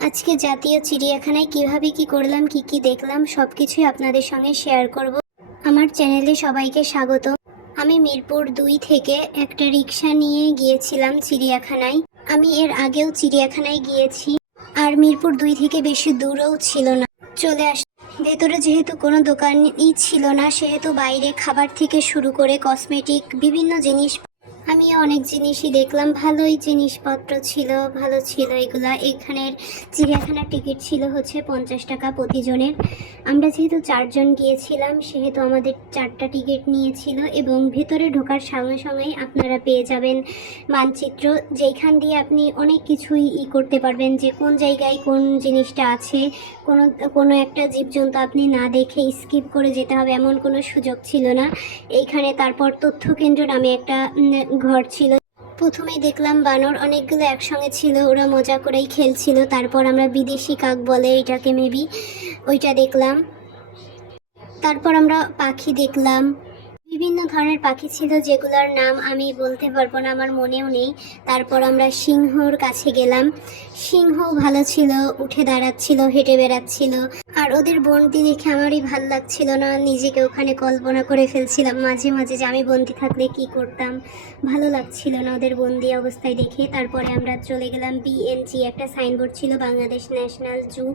আজকে জাতীয় চিড়িয়াখানায় কিভাবে কি করলাম, কি দেখলাম সবকিছুই আপনাদের সঙ্গে শেয়ার করব। আমার চ্যানেলে সবাইকে স্বাগত। আমি মিরপুর 2 থেকে একটা রিক্সা নিয়ে গিয়েছিলাম চিড়িয়াখানায়। আমি এর আগেও চিড়িয়াখানায় গিয়েছি, আর মিরপুর 2 থেকে বেশি দূরও ছিল না। চলে আস ভেতরে যেহেতু কোনো দোকানই ছিল না, সেহেতু বাইরে খাবার থেকে শুরু করে কসমেটিক বিভিন্ন জিনিস, আমি অনেক জিনিসই দেখলাম। ভালোই জিনিসপত্র ছিল, ভালো ছিল এগুলা। এখানের চিড়িয়াখানার টিকিট ছিল হচ্ছে 50 টাকা প্রতিজনের। আমরা যেহেতু 4 জন গিয়েছিলাম, সেহেতু আমাদের 4টা টিকিট নিয়েছিল। এবং ভেতরে ঢোকার সঙ্গে সঙ্গেই আপনারা পেয়ে যাবেন মানচিত্র, যেখান দিয়ে আপনি অনেক কিছুই করতে পারবেন, যে কোন জায়গায় কোন জিনিসটা আছে। কোনো একটা জীবজন্তু আপনি না দেখে স্কিপ করে যেতে হবে এমন কোনো সুযোগ ছিল না এইখানে। তারপর তথ্য কেন্দ্র নামে একটা ঘর ছিল। প্রথমেই দেখলাম বানর অনেকগুলো একসঙ্গে ছিল, ওরা মজা করেই খেলছিল। তারপর আমরা বিদেশি কাক বলে এটাকে, মেবি ওইটা দেখলাম। তারপর আমরা পাখি দেখলাম, বিভিন্ন ধরনের পাখি ছিল যেগুলোর নাম আমি বলতে পারবো না, আমার মনেও নেই। তারপর আমরা সিংহর কাছে গেলাম। সিংহ ভালো ছিল, উঠে দাঁড়াচ্ছিল, হেঁটে বেড়াচ্ছিল। আর ওদের বন্দি দেখে আমারই ভাল লাগছিল না, নিজেকে ওখানে কল্পনা করে ফেলছিলাম মাঝে মাঝে যে আমি বন্দি থাকলে কি করতাম। ভালো লাগছিল না ওদের বন্দি অবস্থায় দেখে। তারপরে আমরা চলে গেলাম বিএনজি, একটা সাইনবোর্ড ছিল, বাংলাদেশ ন্যাশনাল জু।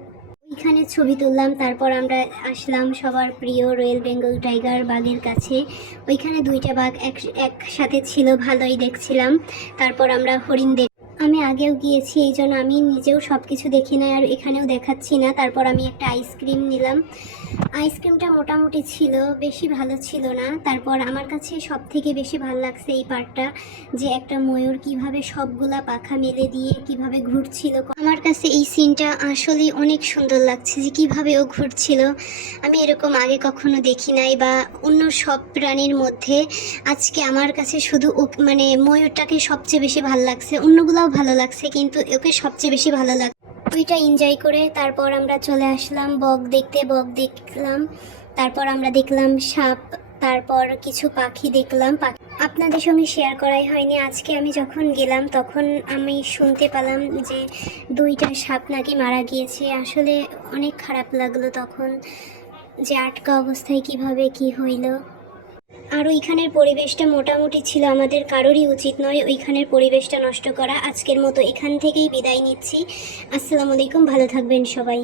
ওইখানে ছবি তুললাম। তারপর আমরা আসলাম সবার প্রিয় রয়্যাল বেঙ্গল টাইগার বাঘের কাছে। ওইখানে 2টা বাঘ একসাথে ছিল, ভালোই দেখছিলাম। তারপর আমরা হরিণ আমি আগেও গিয়েছি, এই জন্য আমি নিজেও সব কিছু দেখি না, আর এখানেও দেখাচ্ছি না। তারপর আমি একটা আইসক্রিম নিলাম। আইসক্রিমটা মোটামুটি ছিল, বেশি ভালো ছিল না। তারপর আমার কাছে সব থেকে বেশি ভালো লাগছে এই পার্টটা, যে একটা ময়ূর কিভাবে সবগুলা পাখা মেলে দিয়ে কিভাবে ঘুরছিল। আমার কাছে এই সিনটা আসলে অনেক সুন্দর লাগছে, যে কিভাবে ও ঘুরছিল। আমি এরকম আগে কখনো দেখি নাই, বা অন্য সব প্রাণীর মধ্যে আজকে আমার কাছে শুধু মানে ময়ূরটাকে সবচেয়ে বেশি ভালো লাগছে। অন্যগুলাও ভালো লাগছে, কিন্তু ওকে সবচেয়ে বেশি ভালো লাগছে। ওইটা এনজয় করে তারপর আমরা চলে আসলাম বক দেখতে। বক দেখলাম, তারপর আমরা দেখলাম সাপ, তারপর কিছু পাখি দেখলাম। আপনাদের সঙ্গে শেয়ার করাই হয়নি। আজকে আমি যখন গেলাম তখন আমি শুনতে পেলাম যে 2টা সাপ নাকি মারা গিয়েছে। আসলে অনেক খারাপ লাগলো তখন, যে আটকা অবস্থায় কিভাবে কি হইল। আর ওইখানের পরিবেশটা মোটামুটি ছিল, আমাদের কারোরই উচিত নয় ওইখানের পরিবেশটা নষ্ট করা। আজকের মতো এখান থেকেই বিদায় নিচ্ছি। আসসালামু আলাইকুম, ভালো থাকবেন সবাই।